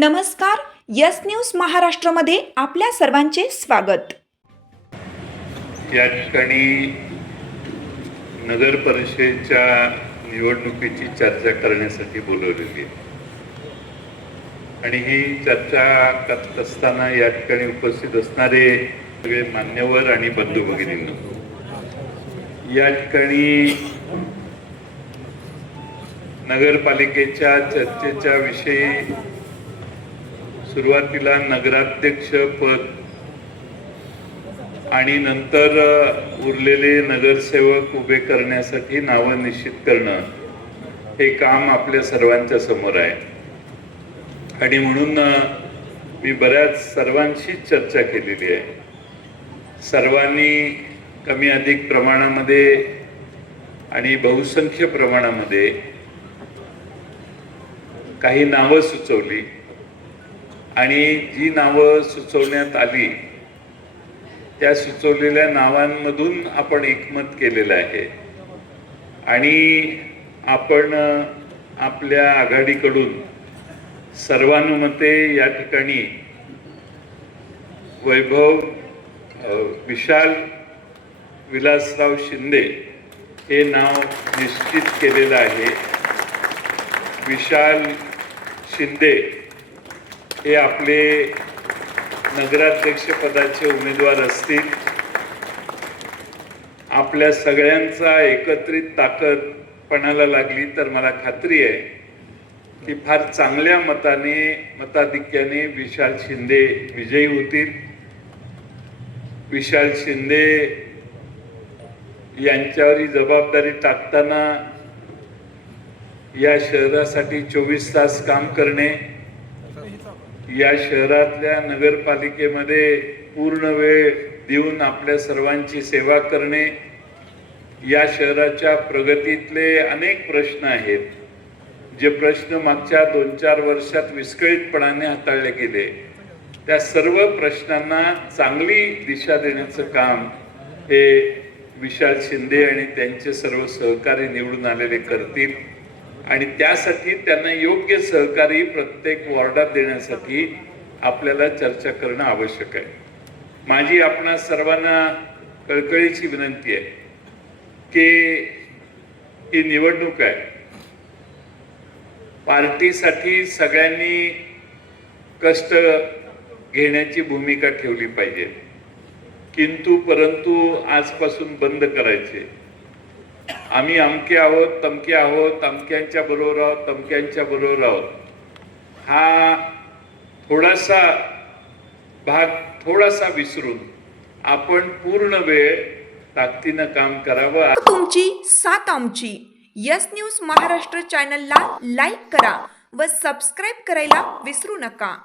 नमस्कार yes news महाराष्ट्रमध्ये आपल्या सर्वांचे स्वागत. या ठिकाणी नगर परिषदेच्या निवडणुकीची चर्चा करण्यासाठी बोलवलेली आहे. आणि ही चर्चा करत असताना या ठिकाणी उपस्थित असणारे सगळे मान्यवर आणि बंधू भगिनी या ठिकाणी नगरपालिकेच्या चर्चेच्या विषयी सुरुवातीला नगराध्यक्ष पद आणि नंतर उरलेले नगरसेवक उभे करण्यासाठी नावं निश्चित करणं हे काम आपल्या सर्वांच्या समोर आहे. आणि म्हणून मी बऱ्याच सर्वांशी चर्चा केलेली आहे. सर्वांनी कमी अधिक प्रमाणामध्ये आणि बहुसंख्य प्रमाणामध्ये काही नावं सुचवली. आणि जी नावं सुचवण्यात आली त्या सुचवलेल्या नावांमधून आपण एकमत केलेलं आहे. आणि आपण आपल्या आघाडीकडून सर्वानुमते या ठिकाणी वैभव विशाल विलासराव शिंदे हे नाव निश्चित केलेलं आहे. विशाल शिंदे हे आपले नगराध्यक्षपदाचे उमेदवार असतील. आपल्या सगळ्यांचा एकत्रित ताकद पणाला लागली तर मला खात्री आहे की फार चांगल्या मताने मताधिक्याने विशाल शिंदे विजयी होतील. विशाल शिंदे यांच्यावर ही जबाबदारी टाकताना या शहरासाठी चोवीस तास काम करणे या शहरातल्या नगरपालिकेमध्ये पूर्ण वेळ देऊन आपल्या सर्वांची सेवा करणे या शहराच्या प्रगतीतले अनेक प्रश्न आहेत. जे प्रश्न मागच्या दोन चार वर्षात विस्कळीतपणाने हाताळले गेले. त्या सर्व प्रश्नांना चांगली दिशा देण्याचं काम हे विशाल शिंदे आणि त्यांचे सर्व सहकारी निवडून आलेले करतील. आणि त्यासाठी त्यांना योग्य सहकारी प्रत्येक वॉर्डात देण्यासाठी आपल्याला चर्चा करणं आवश्यक आहे. माझी आपणा सर्वांना कळकळीची विनंती आहे की ही निवडणूक आहे. पार्टीसाठी सगळ्यांनी कष्ट घेण्याची भूमिका ठेवली पाहिजे. किंतु परंतु आजपासून बंद करायचे. आम्ही अमके आहोत तमके आहोत अमक्यांच्या बरोबर आहोत तमक्यांच्या बरोबर आहोत. हा थोडासा भाग थोडासा विसरून आपण पूर्ण वेळ ताकदीनं काम करावं. तुमची सात आमची. यस न्यूज महाराष्ट्र चॅनलला लाईक करा व सबस्क्राईब करायला विसरू नका.